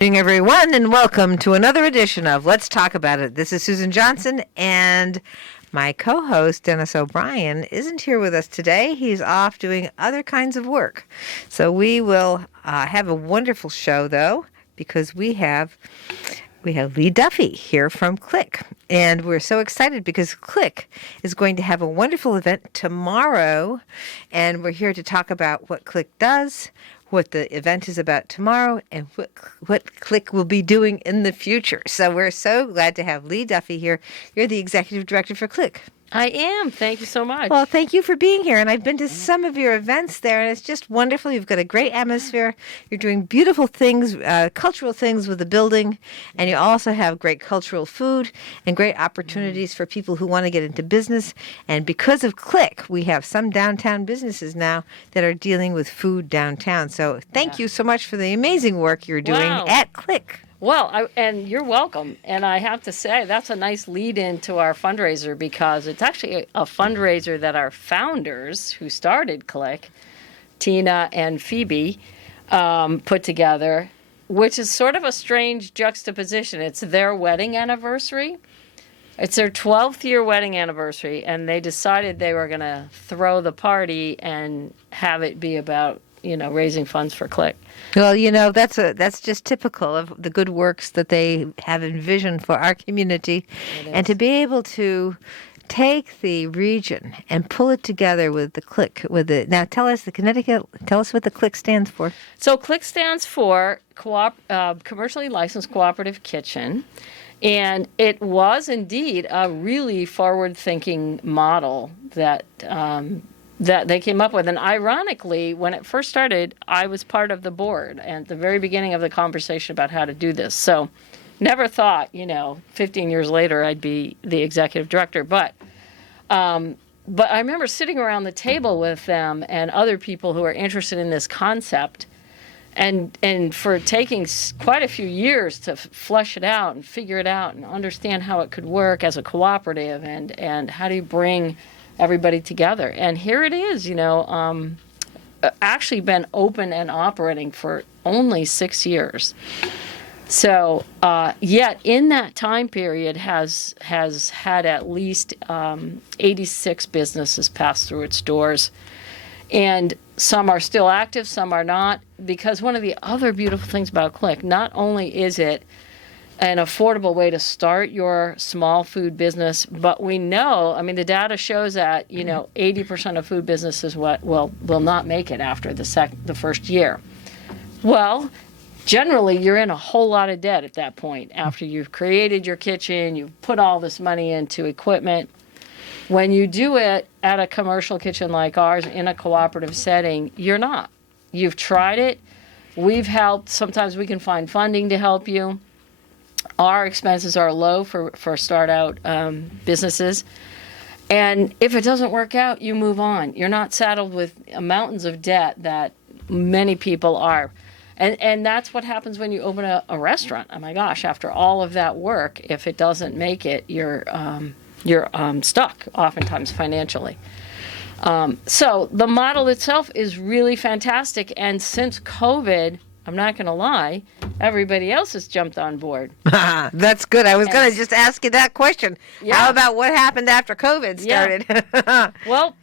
Good evening, everyone, and welcome to another edition of Let's Talk About It. This is Susan Johnson, and my co-host, Dennis O'Brien, isn't here with us today. He's off doing other kinds of work. So we will have a wonderful show, though, because we have Lee Duffy here from Click. And we're so excited because Click is going to have a wonderful event tomorrow, and we're here to talk about what Click does, what the event is about tomorrow, and what Click will be doing in the future. So we're so glad to have Lee Duffy here. You're the executive director for Click. I am. Thank you so much. Well, thank you for being here. And I've been to some of your events there, and it's just wonderful. You've got a great atmosphere. You're doing beautiful things, cultural things with the building, and you also have great cultural food and great opportunities for people who want to get into business. And because of Click, we have some downtown businesses now that are dealing with food downtown. So thank you so much for the amazing work you're doing at Click. Well, and you're welcome. And I have to say, that's a nice lead into our fundraiser because it's actually a fundraiser that our founders who started Click, Tina and Phoebe, put together, which is sort of a strange juxtaposition. It's their wedding anniversary. It's their 12th year wedding anniversary, and they decided they were going to throw the party and have it be about, raising funds for Click. Well, that's just typical of the good works that they have envisioned for our community. And to be able to take the region and pull it together with the Click, now tell us what the Click stands for. So Click stands for Commercially Licensed Cooperative Kitchen. And it was indeed a really forward-thinking model that they came up with. And ironically, when it first started, I was part of the board at the very beginning of the conversation about how to do this. So never thought, 15 years later, I'd be the executive director. But I remember sitting around the table with them and other people who are interested in this concept and for taking quite a few years to flesh it out and figure it out and understand how it could work as a cooperative and how do you bring everybody together. And here it is, actually been open and operating for only 6 years. So yet in that time period has had at least 86 businesses pass through its doors. And some are still active, some are not, because one of the other beautiful things about Click, not only is it an affordable way to start your small food business, but we know, the data shows that, 80% of food businesses will not make it after the first year. Well, generally, you're in a whole lot of debt at that point. After you've created your kitchen, you've put all this money into equipment. When you do it at a commercial kitchen like ours in a cooperative setting, you're not. You've tried it. We've helped. Sometimes we can find funding to help you. Our expenses are low for start-out businesses. And if it doesn't work out, you move on. You're not saddled with mountains of debt that many people are. And that's what happens when you open a restaurant. Oh, my gosh, after all of that work, if it doesn't make it, you're stuck, oftentimes financially. So the model itself is really fantastic. And since COVID, I'm not going to lie, everybody else has jumped on board. That's good. I was going to just ask you that question. Yeah. How about what happened after COVID started? Yeah. Well,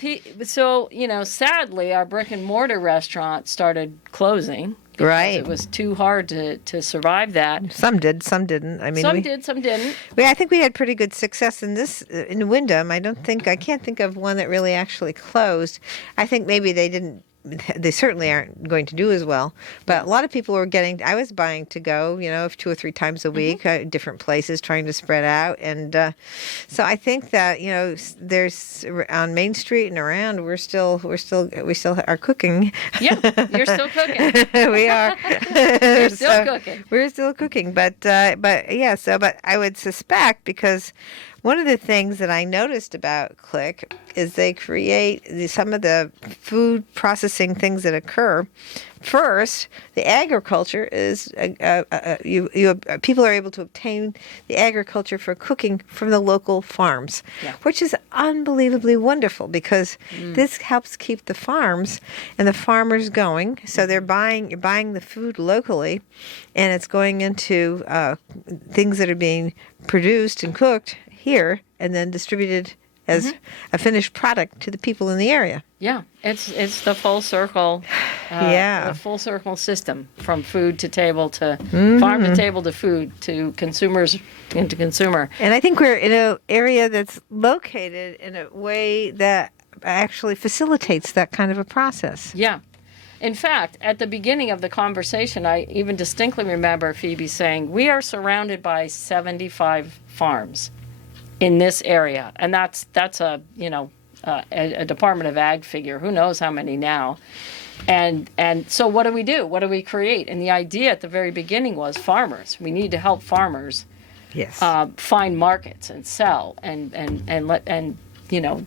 so, sadly, our brick and mortar restaurant started closing. Right. It was too hard to survive that. Some did, some didn't. Some did, some didn't. I think we had pretty good success in Wyndham. I can't think of one that really actually closed. I think maybe they certainly aren't going to do as well. But a lot of people were I was buying to go, 2 or 3 times a week, different places, trying to spread out. And so I think that, there's on Main Street and around, we still are cooking. Yeah, you're still cooking. We are. You're still cooking. We're still cooking. But I would suspect because one of the things that I noticed about Click is they create some of the food processing things that occur. First, the agriculture is people are able to obtain the agriculture for cooking from the local farms, which is unbelievably wonderful because this helps keep the farms and the farmers going. So you're buying the food locally, and it's going into things that are being produced and cooked here and then distributed as a finished product to the people in the area. Yeah, it's the full circle. The full circle system from food to table to farm to table to food to consumers into consumer. And I think we're in an area that's located in a way that actually facilitates that kind of a process. Yeah. In fact, at the beginning of the conversation, I even distinctly remember Phoebe saying, we are surrounded by 75 farms in this area. And that's a Department of Ag figure. Who knows how many now? And so what do we do? What do we create? And the idea at the very beginning was farmers. We need to help farmers find markets and sell. And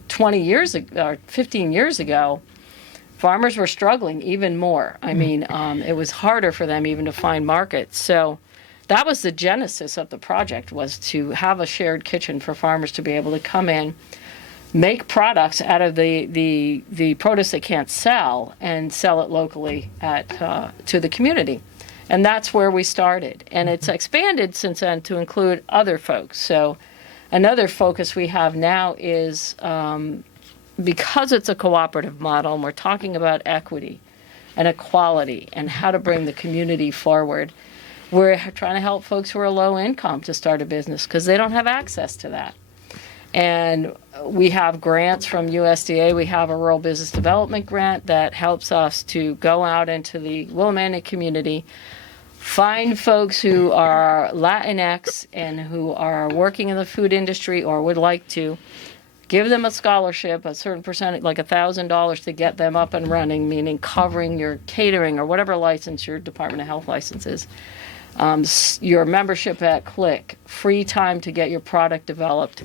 20 years ago, or 15 years ago, farmers were struggling even more. I mean, it was harder for them even to find markets. So that was the genesis of the project, was to have a shared kitchen for farmers to be able to come in, make products out of the produce they can't sell, and sell it locally to the community. And that's where we started. And it's expanded since then to include other folks. So another focus we have now is, because it's a cooperative model, and we're talking about equity and equality and how to bring the community forward, we're trying to help folks who are low income to start a business because they don't have access to that. And we have grants from USDA. We have a Rural Business Development grant that helps us to go out into the Willimantic community, find folks who are Latinx and who are working in the food industry or would like to, give them a scholarship, a certain percentage, like $1,000 to get them up and running, meaning covering your catering or whatever license your Department of Health license is. Your membership at Click, free time to get your product developed,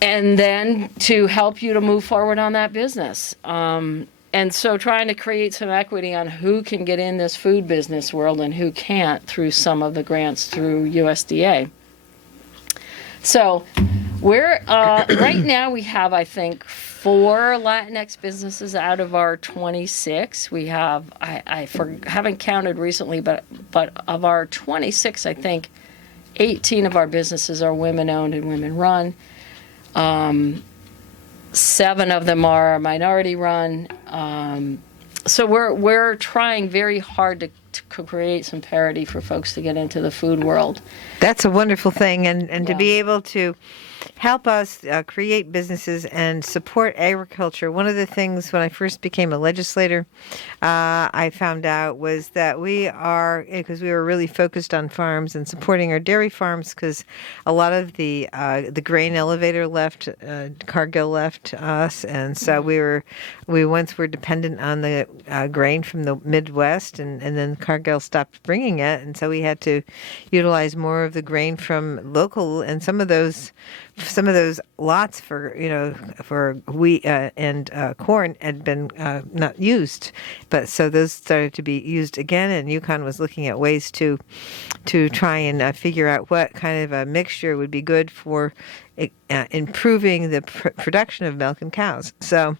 and then to help you to move forward on that business. And so trying to create some equity on who can get in this food business world and who can't through some of the grants through USDA. So we're right now we have, I think, 4 Latinx businesses out of our 26. We have, haven't counted recently, but of our 26, I think 18 of our businesses are women-owned and women-run. 7 of them are minority-run. So we're trying very hard to create some parity for folks to get into the food world. That's a wonderful thing, and to be able to help us create businesses and support agriculture. One of the things when I first became a legislator, I found out was that we because we were really focused on farms and supporting our dairy farms, because a lot of the grain elevator left, Cargill left us, and so we once were dependent on the grain from the Midwest, and then Cargill stopped bringing it, and so we had to utilize more of the grain from local, and some of those lots for wheat and corn had been not used, but so those started to be used again. And Yukon was looking at ways to try and figure out what kind of a mixture would be good for improving the production of milk and cows. So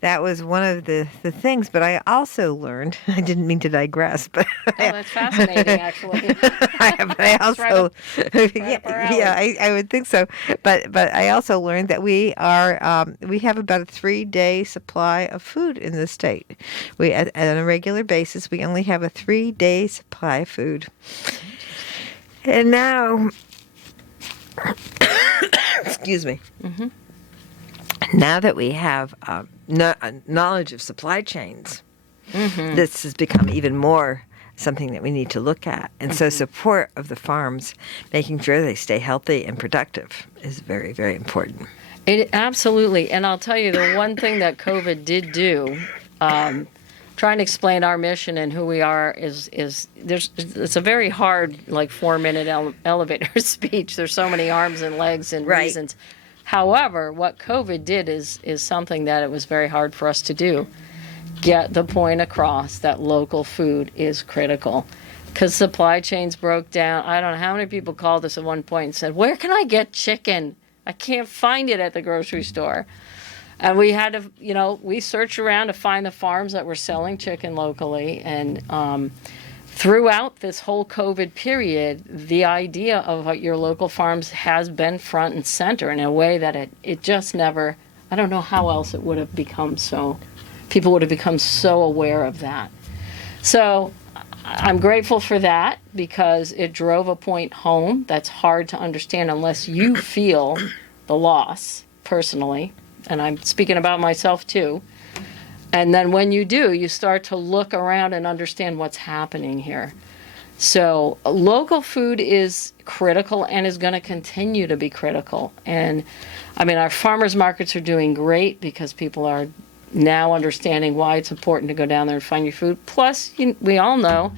that was one of the things. But I also learned, I didn't mean to digress, but that's fascinating, actually. I also, I would think so. But I also learned that we have about a 3-day supply of food in the state. We on a regular basis, we only have a 3-day supply of food. And now, excuse me. Mm-hmm. Now that we have knowledge of supply chains, this has become even more something that we need to look at. And so support of the farms, making sure they stay healthy and productive, is very, very important. Absolutely. And I'll tell you, the one thing that COVID did do, trying to explain our mission and who we are it's a very hard, like, 4-minute elevator speech. There's so many arms and legs and Right. reasons. However, what COVID did is something that it was very hard for us to do. Get the point across that local food is critical. Because supply chains broke down. I don't know how many people called us at one point and said, "Where can I get chicken? I can't find it at the grocery store." And we had to, we searched around to find the farms that were selling chicken locally. And throughout this whole COVID period, the idea of your local farms has been front and center in a way that it just never, I don't know how else it would have become so, people would have become so aware of that. So I'm grateful for that because it drove a point home that's hard to understand unless you feel the loss personally. And I'm speaking about myself too. And then when you do, you start to look around and understand what's happening here. So local food is critical and is going to continue to be critical. And I mean, our farmers markets are doing great because people are now understanding why it's important to go down there and find your food. Plus, we all know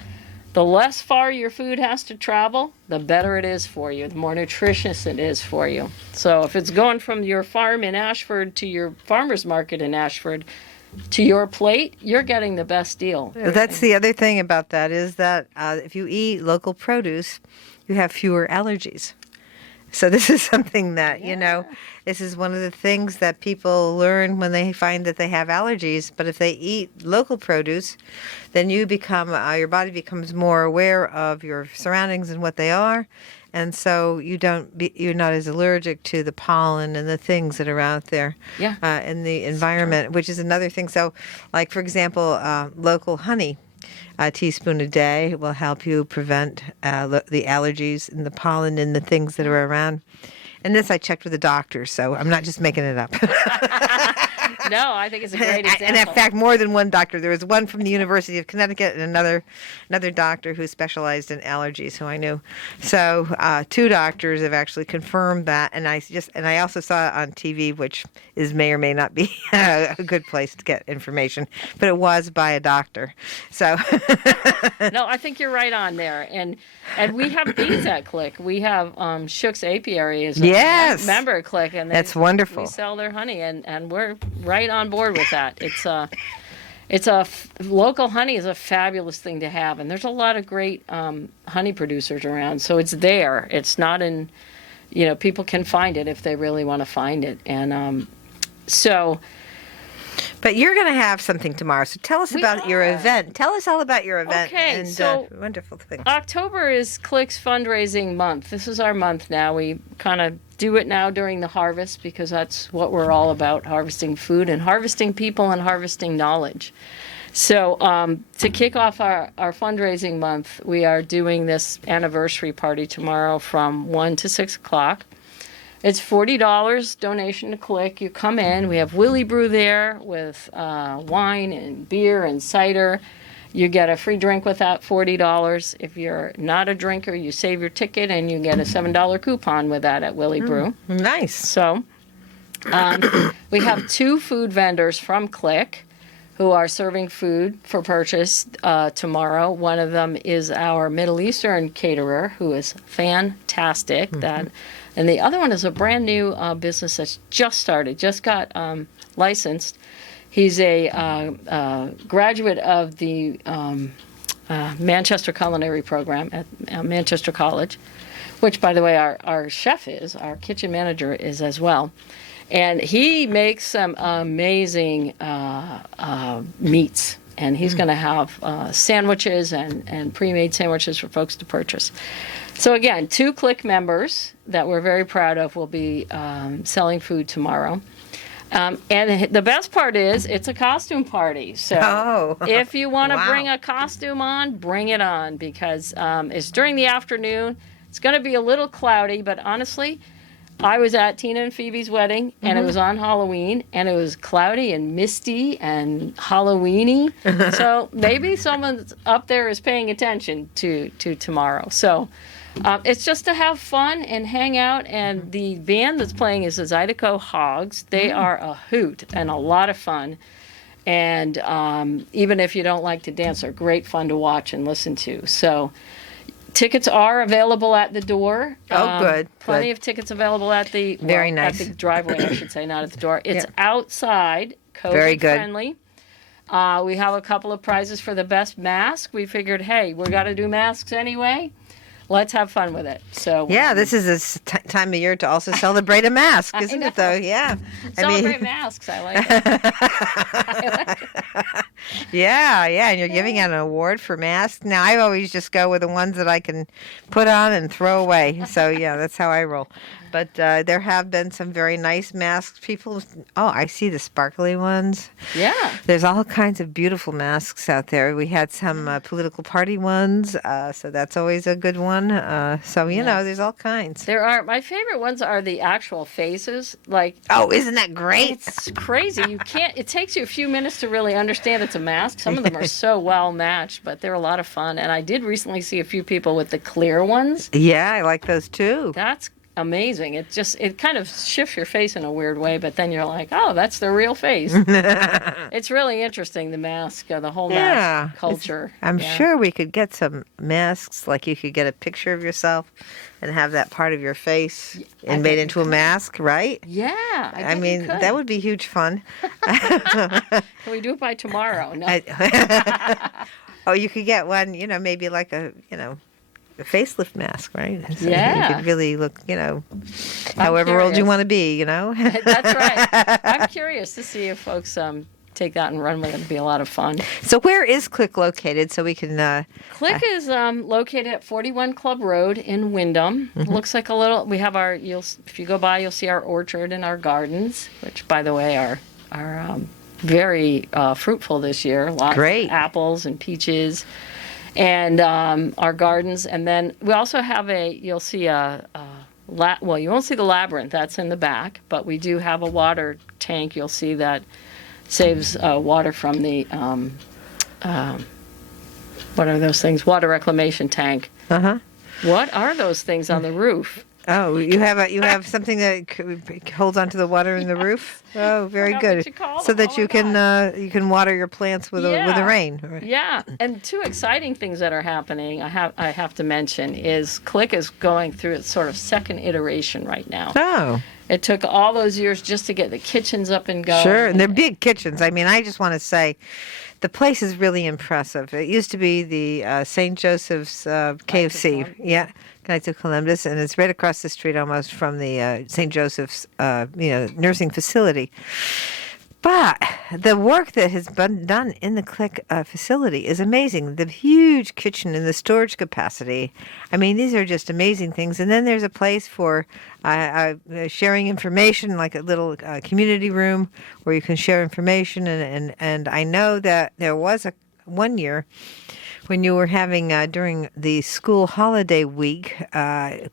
the less far your food has to travel, the better it is for you, the more nutritious it is for you. So if it's going from your farm in Ashford to your farmer's market in Ashford to your plate, you're getting the best deal. That's the other thing about that is that if you eat local produce, you have fewer allergies. So this is something that, this is one of the things that people learn when they find that they have allergies. But if they eat local produce, then you become, your body becomes more aware of your surroundings and what they are. And so you're not as allergic to the pollen and the things that are out there in the environment, which is another thing. So, like, for example, local honey. A teaspoon a day will help you prevent the allergies and the pollen and the things that are around. And this I checked with a doctor, so I'm not just making it up. No, I think it's a great example. And in fact, more than one doctor. There was one from the University of Connecticut and another doctor who specialized in allergies, who I knew. So 2 doctors have actually confirmed that. And I also saw it on TV, which may or may not be a good place to get information, but it was by a doctor. So no, I think you're right on there. And we have bees at Click. We have Shook's Apiary is a member at Click, and that's wonderful. We sell their honey, and we're right on board with that. Local honey is a fabulous thing to have, and there's a lot of great honey producers around. So it's there. It's not in, people can find it if they really want to find it, and so. But you're going to have something tomorrow, so tell us about your event. Tell us all about your event. Okay, and so wonderful thing. October is Click's fundraising month. This is our month now. We kind of do it now during the harvest because that's what we're all about, harvesting food and harvesting people and harvesting knowledge. So to kick off our fundraising month, we are doing this anniversary party tomorrow from 1 to 6 o'clock. It's $40 donation to Click. You come in. We have Willie Brew there with wine and beer and cider. You get a free drink with that $40. If you're not a drinker, you save your ticket and you get a $7 coupon with that at Willie Brew. Nice. So we have 2 food vendors from Click who are serving food for purchase tomorrow. One of them is our Middle Eastern caterer, who is fantastic. And the other one is a brand new business that's just started, just got licensed. He's a graduate of the Manchester Culinary Program at Manchester College, which, by the way, our chef our kitchen manager is as well. And he makes some amazing meats. And he's going to have sandwiches and pre-made sandwiches for folks to purchase. So again, 2 Click members that we're very proud of will be selling food tomorrow. And the best part is it's a costume party. So if you want to bring a costume on, bring it on, because it's during the afternoon. It's going to be a little cloudy, but honestly, I was at Tina and Phoebe's wedding, and it was on Halloween, and it was cloudy and misty and Halloweeny. So maybe someone up there is paying attention to tomorrow. So it's just to have fun and hang out. And the band that's playing is the Zydeco Hogs. They are a hoot and a lot of fun. And even if you don't like to dance, they're great fun to watch and listen to. So tickets are available at the door. Oh, good. Plenty Good. of tickets available at the Very nice. at the driveway, I should say, not at the door. It's Yeah. outside, COVID Very good. friendly. We have a couple of prizes for the best mask. We figured, hey, we got to do masks anyway. Let's have fun with it. So Yeah, this is a time of year to also celebrate a mask, isn't it? Though, yeah. celebrate masks. I like it. Yeah, and you're giving out an award for masks. Now, I always just go with the ones that I can put on and throw away. So, yeah, that's how I roll. But there have been some very nice masks. People, I see the sparkly ones. Yeah. There's all kinds of beautiful masks out there. We had some political party ones, so that's always a good one. So, you know, there's all kinds. There are, my favorite ones are the actual faces. Like, Oh, isn't that great? it's crazy. You can't, it takes you a few minutes to really understand it's a mask. Some of them are so well matched, but they're a lot of fun. And I did recently see a few people with the clear ones. Yeah, I like those too. That's amazing. It kind of shifts your face in a weird way, but then you're like, oh, that's their real face. It's really interesting, the mask, the whole Yeah, mask culture. I'm Yeah. sure we could get some masks, like you could get a picture of yourself and have that part of your face and made into a mask, right? Yeah. I bet you mean, could. that would be huge fun. Can we do it by tomorrow? No. Oh, you could get one, maybe like a facelift mask, right? So Yeah. You could really look, however old you curious. want to be, That's right. I'm curious to see if folks take that and run with it. It'd be a lot of fun. So where is Click located so we can... Click is located at 41 Club Road in Wyndham. Mm-hmm. Looks like a little. We have if you go by, you'll see our orchard and our gardens, which, by the way, are very fruitful this year. Lots Great. of apples and peaches, and our gardens. And then we also have you'll see well, you won't see the labyrinth. That's in the back, but we do have a water tank. You'll see that saves water from the what are those things? Water reclamation tank. Uh-huh. What are those things on the roof? Oh, you have something that holds onto the water in the roof. Oh, very Forgot good. what you call So them. that Oh my you can water your plants with the Yeah. rain. Right. Yeah, and two exciting things that are happening. I have to mention is Click is going through its sort of second iteration right now. Oh, It took all those years just to get the kitchens up and going. sure. And they're big kitchens. I mean, I just want to say, the place is really impressive. It used to be the St. Joseph's KFC. Yeah. Knights of Columbus, and it's right across the street almost from the St. Joseph's, nursing facility. But the work that has been done in the Click facility is amazing. The huge kitchen and the storage capacity. I mean, these are just amazing things. And then there's a place for sharing information, like a little community room where you can share information. And I know that there was one year when you were having, during the school holiday week,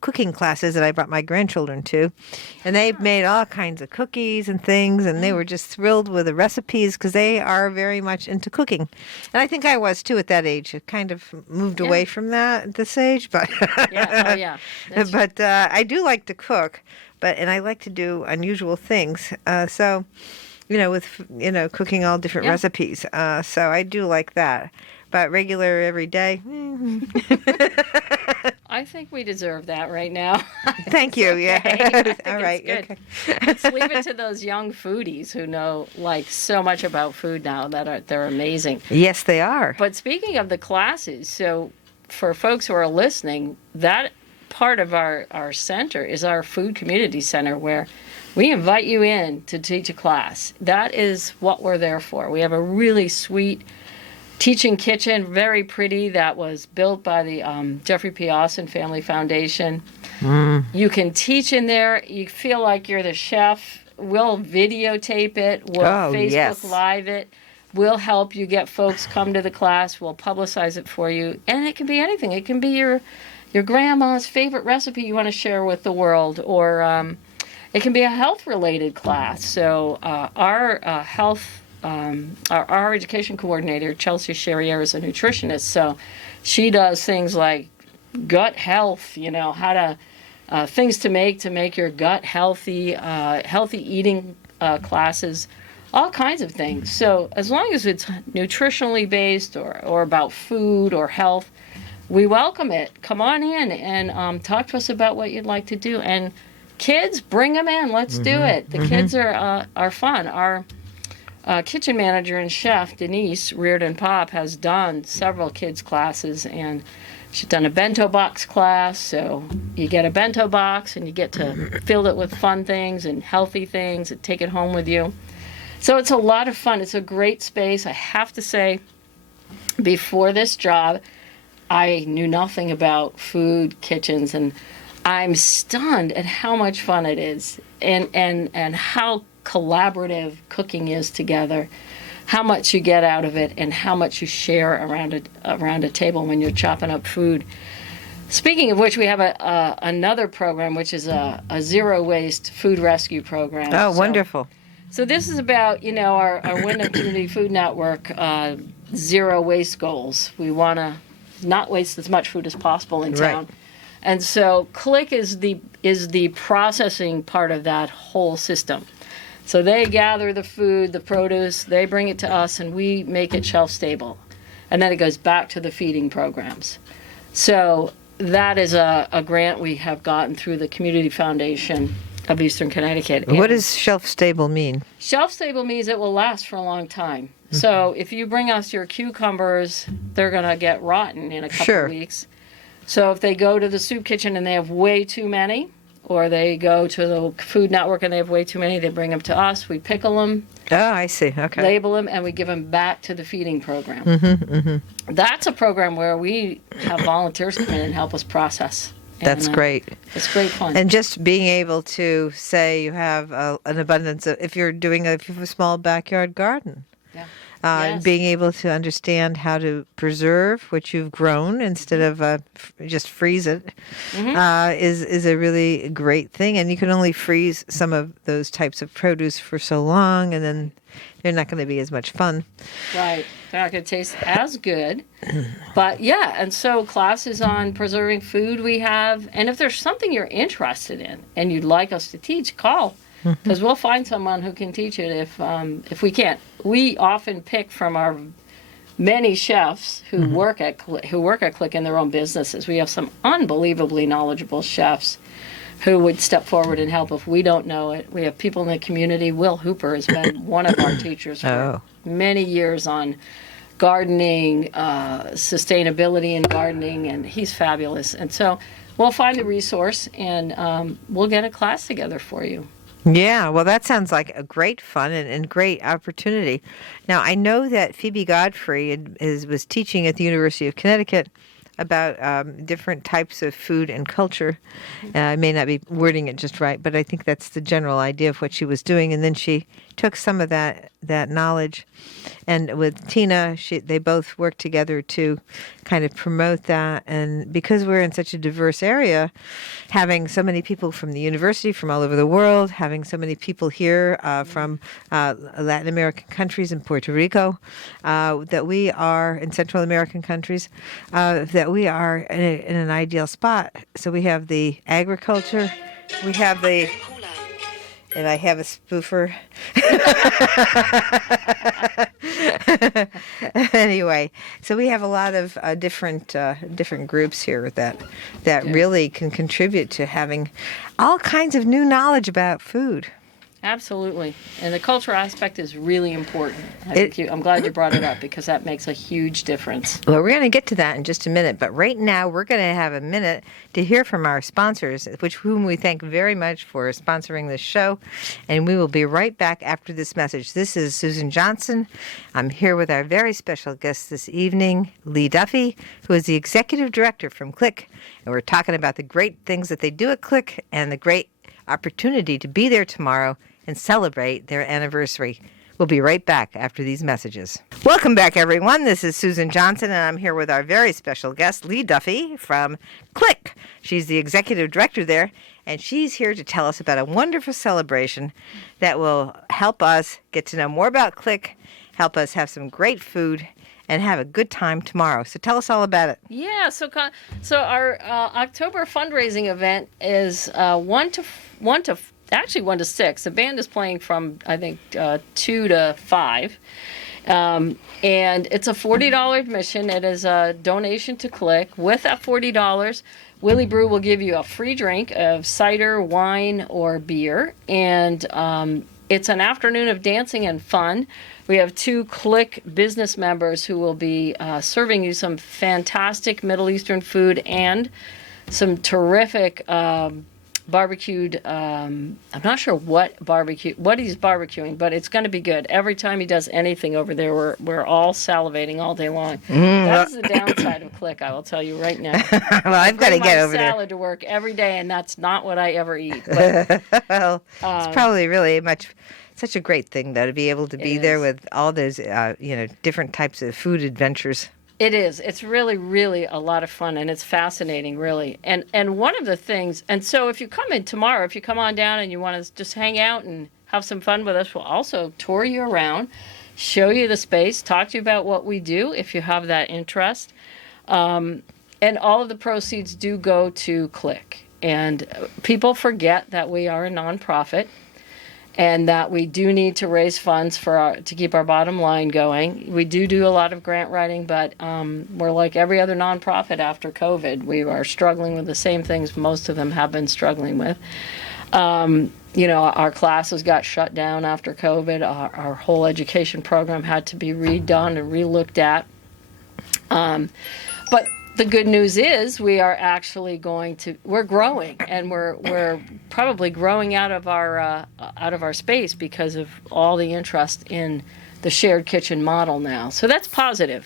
cooking classes that I brought my grandchildren to. And they made all kinds of cookies and things, and they were just thrilled with the recipes because they are very much into cooking. And I think I was too at that age. I kind of moved away from that at this age, but Yeah, oh yeah. That's- but I do like to cook, and I like to do unusual things. So, with cooking all different Yeah. recipes. So I do like that. But regular every day. I think we deserve that right now. Thank you. Yeah. I think All right. it's good. Okay. Let's leave it to those young foodies who know so much about food now they're amazing. Yes, they are. But speaking of the classes, so for folks who are listening, that part of our center is our food community center where we invite you in to teach a class. That is what we're there for. We have a really sweet teaching kitchen, very pretty, that was built by the Jeffrey P. Austin Family Foundation. You can teach in there. You feel like you're the chef. We'll videotape it. We'll Facebook yes. Live it. We'll help you get folks come to the class. We'll publicize it for you. And it can be anything. It can be your grandma's favorite recipe you want to share with the world, or it can be a health-related class. So our education coordinator, Chelsea Sherrier, is a nutritionist. So she does things like gut health, how to, things to make your gut healthy, healthy eating classes. all kinds of things. So as long as it's nutritionally based or about food or health, we welcome it. Come on in and talk to us about what you'd like to do. And kids, bring them in. Let's do it. The kids are fun. Our kitchen manager and chef, Denise Reardon Pop, has done several kids' classes, and she's done a bento box class. So you get a bento box and you get to fill it with fun things and healthy things and take it home with you. So it's a lot of fun. It's a great space. I have to say, before this job, I knew nothing about food, kitchens, and I'm stunned at how much fun it is and how collaborative cooking is together, how much you get out of it, and how much you share around a table when you're chopping up food. Speaking of which, we have another program, which is a zero waste food rescue program. Oh, wonderful. So this is about, our Wyndham Community Food Network zero waste goals. We want to not waste as much food as possible in town. Right. And so Click is the processing part of that whole system. So they gather the food, the produce, they bring it to us, and we make it shelf stable. And then it goes back to the feeding programs. So that is a grant we have gotten through the Community Foundation of Eastern Connecticut. What does shelf stable mean? Shelf stable means it will last for a long time. So if you bring us your cucumbers, they're going to get rotten in a couple of weeks. So if they go to the soup kitchen and they have way too many, or they go to the Food Network and they have way too many, they bring them to us. We pickle them. Oh, I see. Okay. Label them, and we give them back to the feeding program. That's a program where we have volunteers come in and help us process. That's great. It's great fun. And just being able to say you have an abundance of, if you have a small backyard garden. Yeah. Yes. Being able to understand how to preserve what you've grown instead of just freeze it is a really great thing. And you can only freeze some of those types of produce for so long, and then they're not going to be as much fun. Right. They're not going to taste as good. But yeah, and so classes on preserving food we have. And if there's something you're interested in and you'd like us to teach, call. Because we'll find someone who can teach it if we can't. We often pick from our many chefs who work at Click in their own businesses. We have some unbelievably knowledgeable chefs who would step forward and help if we don't know it. We have people in the community. Will Hooper has been one of our teachers for many years on gardening, sustainability in gardening, and he's fabulous. And so we'll find the resource and we'll get a class together for you. Yeah, well, that sounds like a great fun and great opportunity. Now, I know that Phoebe Godfrey was teaching at the University of Connecticut about different types of food and culture. I may not be wording it just right, but I think that's the general idea of what she was doing. And then she took some of that knowledge, and with Tina, they both worked together to kind of promote that. And because we're in such a diverse area, having so many people from the university from all over the world, having so many people here from Latin American countries and Puerto Rico, that we are in Central American countries, that we are in an ideal spot. So we have the agriculture, we have the, and I have a spoofer. Anyway, so we have a lot of different groups here that really can contribute to having all kinds of new knowledge about food. Absolutely. And the cultural aspect is really important. I'm glad you brought it up because that makes a huge difference. Well, we're going to get to that in just a minute, but right now we're going to have a minute to hear from our sponsors, whom we thank very much for sponsoring this show, and we will be right back after this message. This is Susan Johnson. I'm here with our very special guest this evening, Lee Duffy, who is the Executive Director from Click, and we're talking about the great things that they do at Click and the great opportunity to be there tomorrow and celebrate their anniversary. We'll be right back after these messages. Welcome back, everyone. This is Susan Johnson, and I'm here with our very special guest, Lee Duffy from Click. She's the executive director there, and she's here to tell us about a wonderful celebration that will help us get to know more about Click, help us have some great food, and have a good time tomorrow. So tell us all about it. Yeah, so our October fundraising event is 1 to actually 1 to 6. The band is playing from, I think, 2 to 5. And it's a $40 admission. It is a donation to Click. With that $40, Willie Brew will give you a free drink of cider, wine, or beer. And it's an afternoon of dancing and fun. We have 2 Click business members who will be serving you some fantastic Middle Eastern food and some terrific barbecued. I'm not sure what he's barbecuing, but it's going to be good. Every time he does anything over there, we're all salivating all day long. That's the downside of Click, I will tell you right now. Well, I've got to get over there. Salad to work every day, and that's not what I ever eat. But, Well, it's probably really such a great thing, though, to be able to be there is. with all those, different types of food adventures. It is. It's really, really a lot of fun, and it's fascinating, really. And one of the things, and so if you come in tomorrow, if you come on down and you want to just hang out and have some fun with us, we'll also tour you around, show you the space, talk to you about what we do if you have that interest. And all of the proceeds do go to Click. And people forget that we are a nonprofit, and that we do need to raise funds to keep our bottom line going. We do a lot of grant writing, but we're like every other nonprofit after COVID. We are struggling with the same things most of them have been struggling with. Our classes got shut down after COVID. Our whole education program had to be redone and relooked at. But the good news is we are actually we're growing, and we're probably growing out of our space because of all the interest in the shared kitchen model now. So that's positive,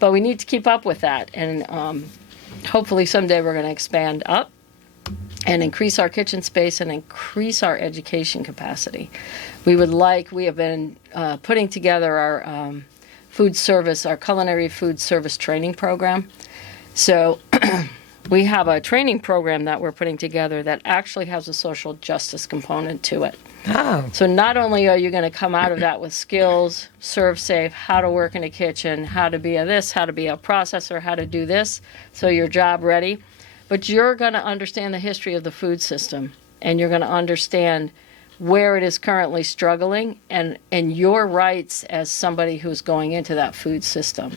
but we need to keep up with that, and hopefully someday we're going to expand up and increase our kitchen space and increase our education capacity. We have been putting together our our culinary food service training program. So we have a training program that we're putting together that actually has a social justice component to it. Oh. So not only are you going to come out of that with skills, serve safe, how to work in a kitchen, how to be how to be a processor, how to do this, so you're job ready, but you're going to understand the history of the food system, and you're going to understand where it is currently struggling and your rights as somebody who's going into that food system.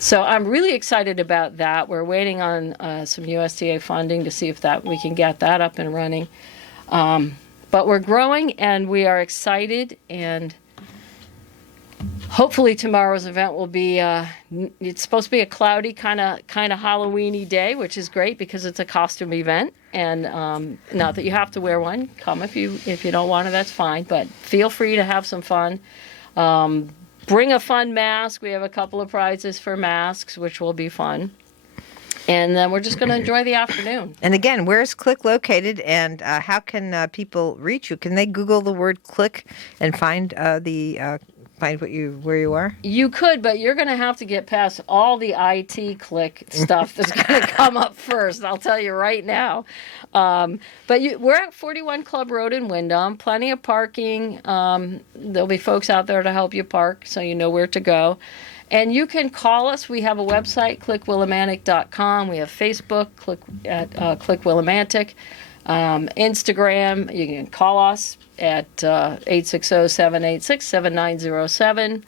So I'm really excited about that. We're waiting on some USDA funding to see if we can get that up and running. But we're growing, and we are excited, and hopefully tomorrow's event will be, it's supposed to be a cloudy kind of Halloween-y day, which is great because it's a costume event. And not that you have to wear one. Come if you don't want to, that's fine. But feel free to have some fun. Bring a fun mask. We have a couple of prizes for masks, which will be fun. And then we're just going to enjoy the afternoon. And again, where's Click located, and how can people reach you? Can they Google the word Click and find where you are? You could, but you're going to have to get past all the IT Click stuff that's going to come up first. I'll tell you right now. But we're at 41 Club Road in Windham. Plenty of parking. There'll be folks out there to help you park, so you know where to go. And you can call us. We have a website, clickwillimantic.com. We have Facebook, Click Willimantic. Instagram, you can call us at 860-786-7907.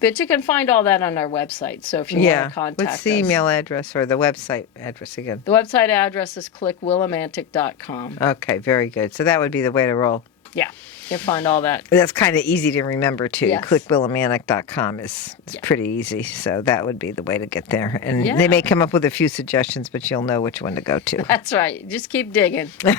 But you can find all that on our website. So if you want to contact us. What's the email address or the website address again? The website address is clickwillimantic.com. Okay, very good. So that would be the way to roll. Yeah, you'll find all that. That's kind of easy to remember, too. Yes. Clickwillimantic.com is pretty easy. So that would be the way to get there. And they may come up with a few suggestions, but you'll know which one to go to. That's right. Just keep digging. Keep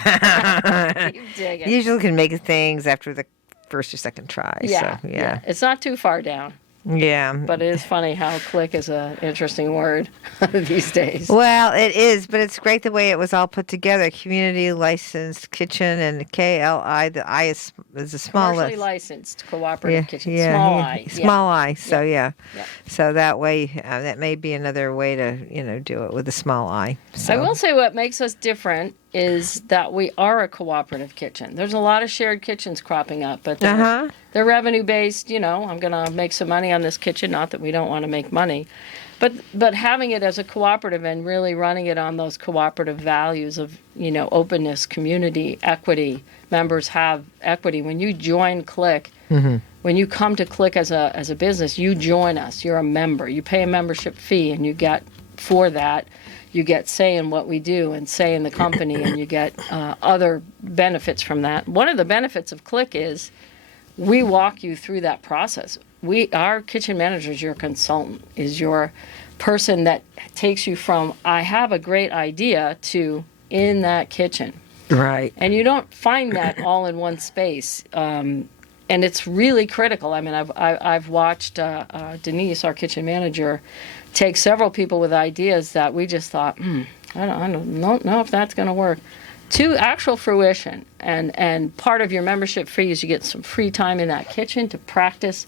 digging. Usually can make things after the first or second try. Yeah, So, yeah. It's not too far down. Yeah. But it is funny how click is an interesting word these days. Well, it is, but it's great the way it was all put together. Community licensed kitchen, and KLI, the I is a small Commercially list. licensed cooperative kitchen. Yeah, Small yeah. I. Small I. So Yeah. So that way, that may be another way to do it with a small I. So. I will say what makes us different is that we are a cooperative kitchen. There's a lot of shared kitchens cropping up, but they're revenue based. I'm going to make some money on this kitchen. Not that we don't want to make money, But having it as a cooperative and really running it on those cooperative values of, openness, community, equity. Members have equity. When you join Click, when you come to Click as a business, you join us. You're a member. You pay a membership fee, and you get say in what we do and say in the company, and you get other benefits from that. One of the benefits of Click is we walk you through that process. Our kitchen manager is your consultant, is your person that takes you from I have a great idea to in that kitchen. Right. And you don't find that all in one space. And it's really critical. I mean, I've watched Denise, our kitchen manager, take several people with ideas that we just thought, I don't know if that's going to work, to actual fruition. And part of your membership fee is you get some free time in that kitchen to practice,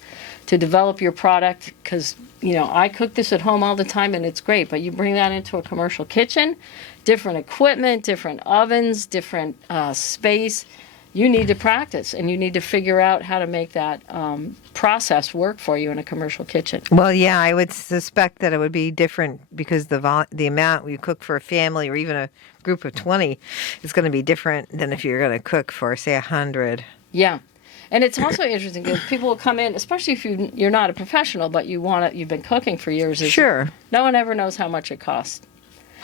to develop your product. Because, I cook this at home all the time and it's great, but you bring that into a commercial kitchen, different equipment, different ovens, different space. You need to practice, and you need to figure out how to make that process work for you in a commercial kitchen. Well, yeah, I would suspect that it would be different because the amount you cook for a family or even a group of 20 is going to be different than if you're going to cook for, say, 100. Yeah. And it's also interesting because people will come in, especially if you're not a professional, but you've been cooking for years. Sure. No one ever knows how much it costs.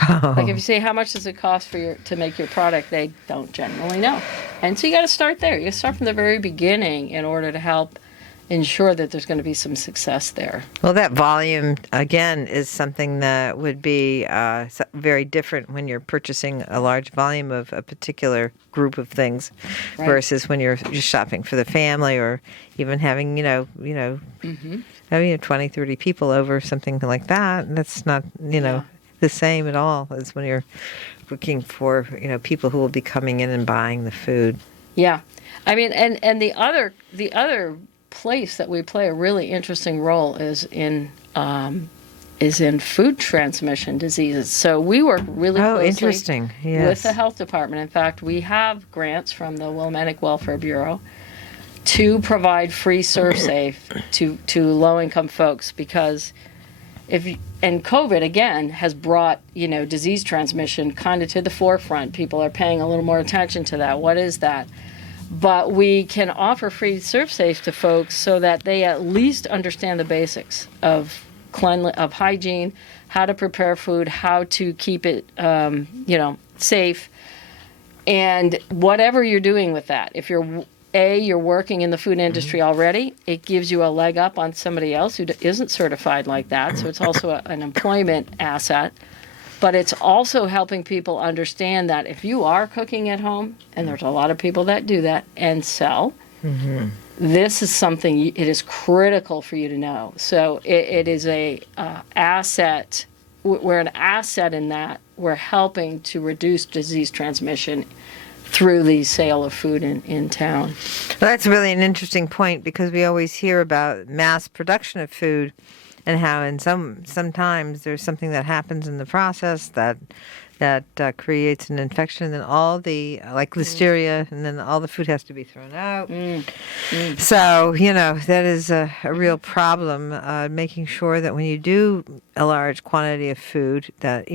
Like if you say, how much does it cost to make your product, they don't generally know. And so you got to start there. You got to start from the very beginning in order to help ensure that there's going to be some success there. Well, that volume, again, is something that would be very different when you're purchasing a large volume of a particular group of things versus when you're just shopping for the family or even having, having 20, 30 people over, something like that. And that's not, the same at all as when you're looking for, people who will be coming in and buying the food. Yeah. I mean, and the other place that we play a really interesting role is in food transmission diseases. So we work really closely with the health department. In fact, we have grants from the Wilmette Welfare Bureau to provide free ServSafe to low-income folks because and COVID, again, has brought, disease transmission kind of to the forefront. People are paying a little more attention to that. What is that? But we can offer free ServSafe to folks so that they at least understand the basics of hygiene, how to prepare food, how to keep it, safe, and whatever you're doing with that. If you're working in the food industry already, it gives you a leg up on somebody else who isn't certified like that. So it's also an employment asset. But it's also helping people understand that if you are cooking at home, and there's a lot of people that do that and sell, this is something it is critical for you to know. So it is a asset. We're an asset in that we're helping to reduce disease transmission through the sale of food in town. Well, that's really an interesting point because we always hear about mass production of food and how sometimes there's something that happens in the process that creates an infection, and then all the, like listeria, and then all the food has to be thrown out. So, that is a real problem, making sure that when you do a large quantity of food that,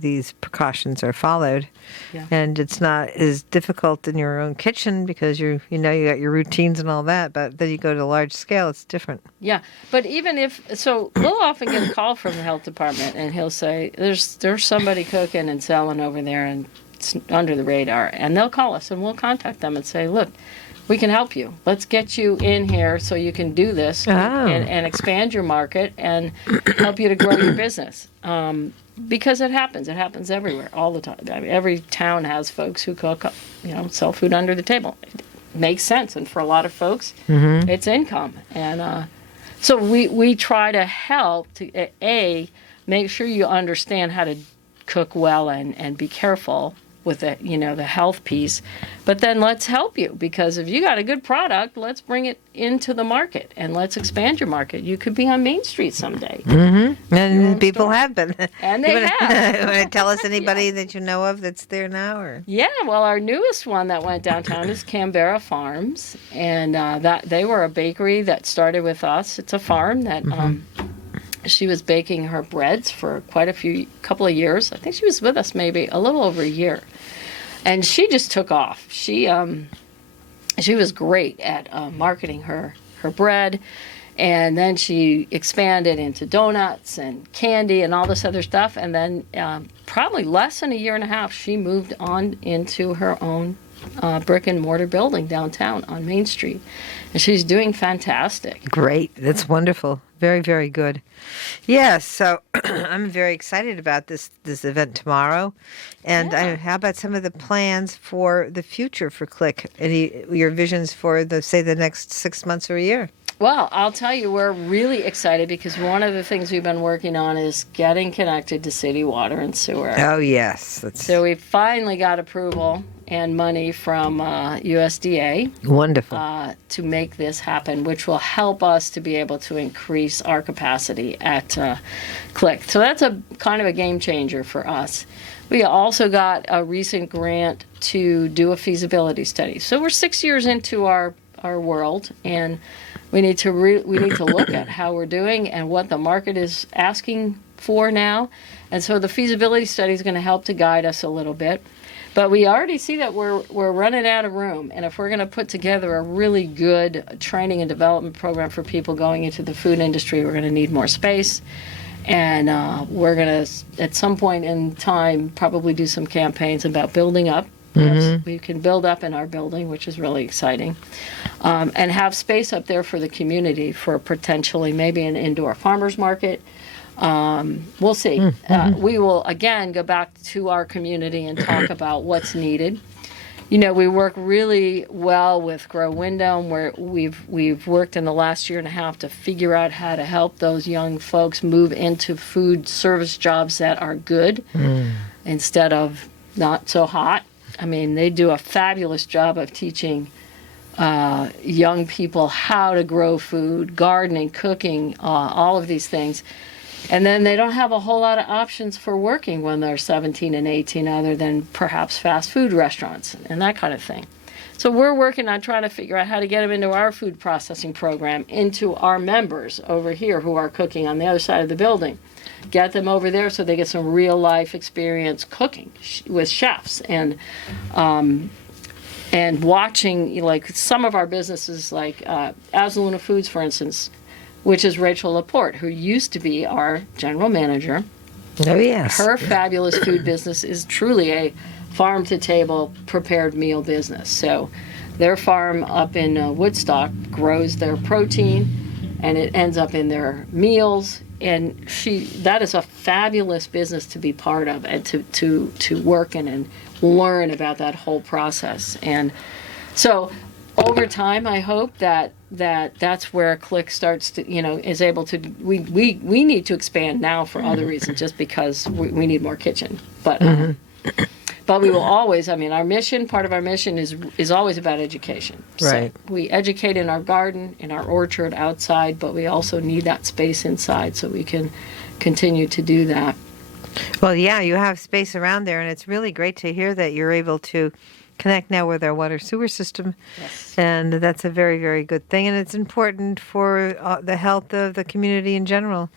these precautions are followed. Yeah. And it's not as difficult in your own kitchen because you got your routines and all that, but then you go to large scale, it's different. Yeah, but even we'll often get a call from the health department and he'll say, there's somebody cooking and selling over there and it's under the radar. And they'll call us and we'll contact them and say, look, we can help you. Let's get you in here so you can do this and expand your market and help you to grow your business. Because it happens. It happens everywhere, all the time. I mean, every town has folks who cook, sell food under the table. It makes sense. And for a lot of folks, it's income. And so we try to help to, make sure you understand how to cook well and be careful with the health piece, but then let's help you because if you got a good product, let's bring it into the market and let's expand your market. You could be on Main Street someday. And people have been. And they have. You want to tell us anybody that you know of that's there now, or? Yeah, well, our newest one that went downtown is Canberra Farms, and that they were a bakery that started with us. It's a farm that She was baking her breads for quite couple of years. I think she was with us maybe a little over a year, and she just took off. She was great at marketing her bread, and then she expanded into donuts and candy and all this other stuff. And then probably less than a year and a half, she moved on into her own brick and mortar building downtown on Main Street, and she's doing fantastic. Great. That's wonderful. Very, very good. Yes, so I'm very excited about this event tomorrow. And Yeah. how about some of the plans for the future for Click? Your visions for the next 6 months or a year? Well, I'll tell you, we're really excited because one of the things we've been working on is getting connected to city water and sewer. Oh, yes. So we finally got approval and money from USDA Wonderful. to make this happen, which will help us to be able to increase our capacity at Click. So that's a kind of a game changer for us. We also got a recent grant to do a feasibility study. So we're 6 years into our world, and we need to look at how we're doing and what the market is asking for now. And so the feasibility study is going to help to guide us a little bit. But we already see that we're running out of room, and if we're going to put together a really good training and development program for people going into the food industry, we're going to need more space. And we're going to, at some point in time, probably do some campaigns about building up. Yes, we can build up in our building, which is really exciting, and have space up there for the community for potentially maybe an indoor farmers market. We'll see. We will again go back to our community and talk about what's needed. You know, we work really well with Grow Wyndham, where we've worked in the last year and a half to figure out how to help those young folks move into food service jobs that are good instead of not so hot. I mean, they do a fabulous job of teaching young people how to grow food, gardening, cooking, all of these things. And then they don't have a whole lot of options for working when they're 17 and 18 other than perhaps fast food restaurants and that kind of thing. So we're working on trying to figure out how to get them into our food processing program, into our members over here who are cooking on the other side of the building. Get them over there so they get some real life experience cooking with chefs and watching, like some of our businesses, like Azaluna Foods, for instance, which is Rachel Laporte, who used to be our general manager. Oh, yes. Her fabulous food business is truly a farm-to-table prepared meal business. So their farm up in Woodstock grows their protein, and it ends up in their meals. And that is a fabulous business to be part of and to work in and learn about that whole process. And so over time, I hope that's where Click starts to, is able to, we need to expand now for other reasons, just because we need more kitchen. But we will always, our mission, part of our mission is always about education. Right. So we educate in our garden, in our orchard, outside, but we also need that space inside so we can continue to do that. Well, yeah, you have space around there, and it's really great to hear that you're able to connect now with our water sewer system. Yes. And that's a very, very good thing, and it's important for the health of the community in general.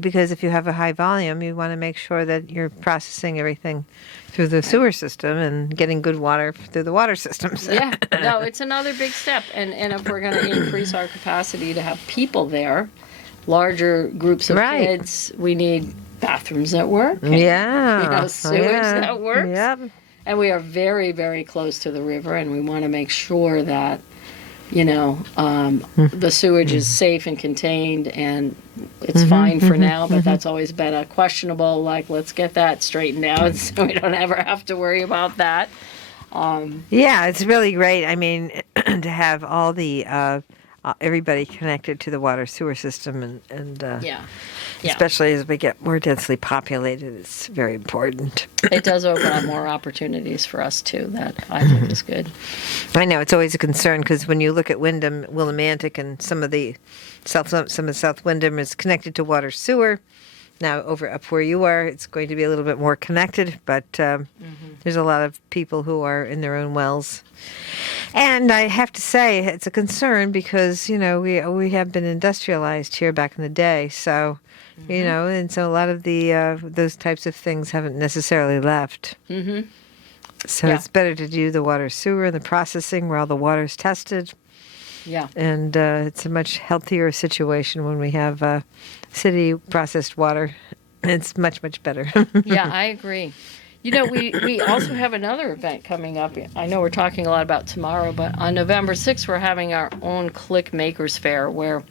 Because if you have a high volume, you want to make sure that you're processing everything through the sewer system and getting good water through the water systems. Yeah, no, it's another big step. And if we're going to increase our capacity to have people there, larger groups of kids, we need bathrooms that work. And, Yeah. Sewage that works. Yep. And we are very, very close to the river, and we want to make sure that, the sewage is safe and contained, and it's fine for now, but that's always been a questionable, let's get that straightened out so we don't ever have to worry about that. Yeah, it's really great. I mean, to have all the everybody connected to the water sewer system, and especially as we get more densely populated, it's very important. It does open up more opportunities for us too. That I think is good. I know it's always a concern because when you look at Wyndham, Willimantic, and some of South Wyndham is connected to water sewer. Now over up where you are, it's going to be a little bit more connected, but There's a lot of people who are in their own wells. And I have to say, it's a concern because, we have been industrialized here back in the day. So, and so a lot of those types of things haven't necessarily left. Mm-hmm. So Yeah. it's better to do the water sewer and the processing where all the water is tested. Yeah. And it's a much healthier situation when we have city processed water. It's much, much better. Yeah, I agree. We also have another event coming up. I know we're talking a lot about tomorrow, but on November 6th, we're having our own Click Makers Fair where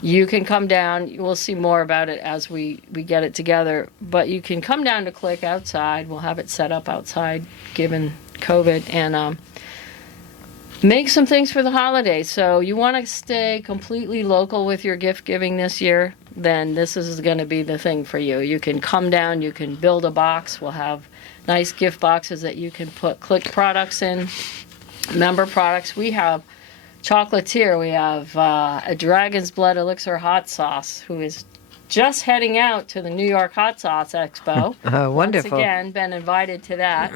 you can come down. We'll see more about it as we get it together. But you can come down to Click outside. We'll have it set up outside, given COVID, and make some things for the holidays. So you want to stay completely local with your gift giving this year, then this is going to be the thing for you. You can come down, you can build a box. We'll have nice gift boxes that you can put Click products in, member products. We have chocolatier. We have a Dragon's Blood Elixir hot sauce who is just heading out to the New York Hot Sauce Expo. Oh, wonderful. Once again, been invited to that.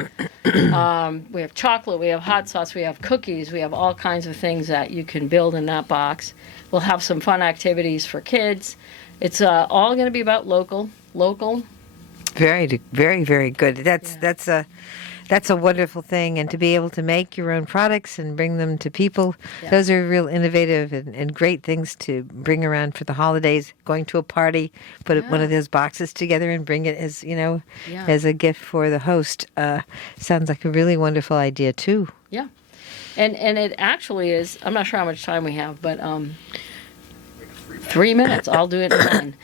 We have chocolate, we have hot sauce, we have cookies, we have all kinds of things that you can build in that box. We'll have some fun activities for kids. It's all going to be about local. Very, very, very good. That's a wonderful thing, and to be able to make your own products and bring them to people, those are real innovative and great things to bring around for the holidays. Going to a party, put one of those boxes together and bring it as as a gift for the host. Sounds like a really wonderful idea too. Yeah, and it actually is. I'm not sure how much time we have, but 3 minutes. I'll do it in one.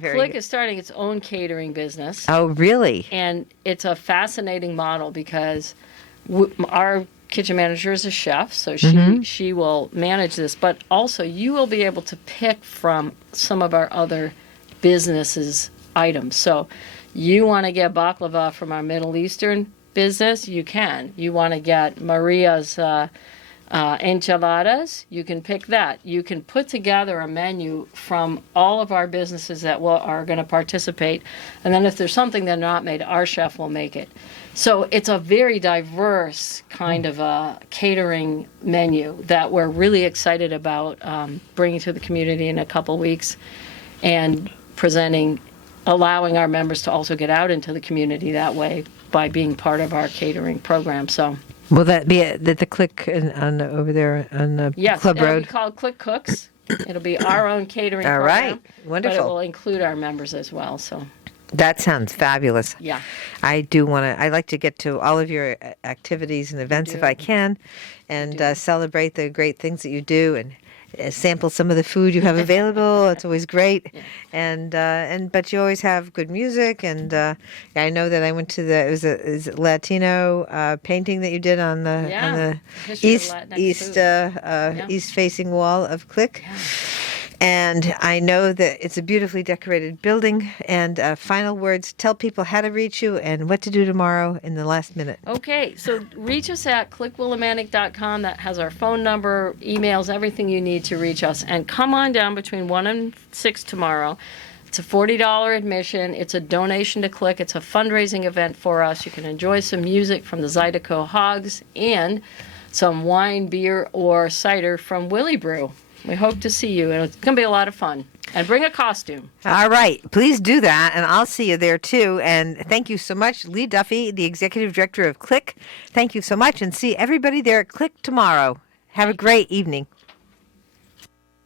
Click is starting its own catering business. Oh, really? And it's a fascinating model because our kitchen manager is a chef, so she will manage this. But also, you will be able to pick from some of our other businesses' items. So you want to get baklava from our Middle Eastern business, you can. You want to get Maria's enchiladas, you can pick that. You can put together a menu from all of our businesses that are going to participate. And then if there's something that's not made, our chef will make it. So it's a very diverse kind of a catering menu that we're really excited about bringing to the community in a couple weeks and presenting, allowing our members to also get out into the community that way by being part of our catering program. So. Will that be at the Click on over there on the Club Road? Yes, it'll be called Click Cooks. It'll be our own catering All program. right, wonderful. But it will include our members as well. So that sounds fabulous. Yeah. I do want to. I like to get to all of your activities and events if I can, and celebrate the great things that you do and sample some of the food you have available. It's always great, but you always have good music. And I know that I went to is it Latino painting that you did on the east facing wall of Click. Yeah. And I know that it's a beautifully decorated building. And final words, tell people how to reach you and what to do tomorrow in the last minute. Okay, so reach us at clickwillimantic.com. That has our phone number, emails, everything you need to reach us. And come on down between 1 and 6 tomorrow. It's a $40 admission. It's a donation to Click. It's a fundraising event for us. You can enjoy some music from the Zydeco Hogs and some wine, beer, or cider from Willie Brew. We hope to see you, and it's going to be a lot of fun. And bring a costume. All right. Please do that, and I'll see you there, too. And thank you so much, Lee Duffy, the Executive Director of Click. Thank you so much, and see everybody there at Click tomorrow. Have a great evening.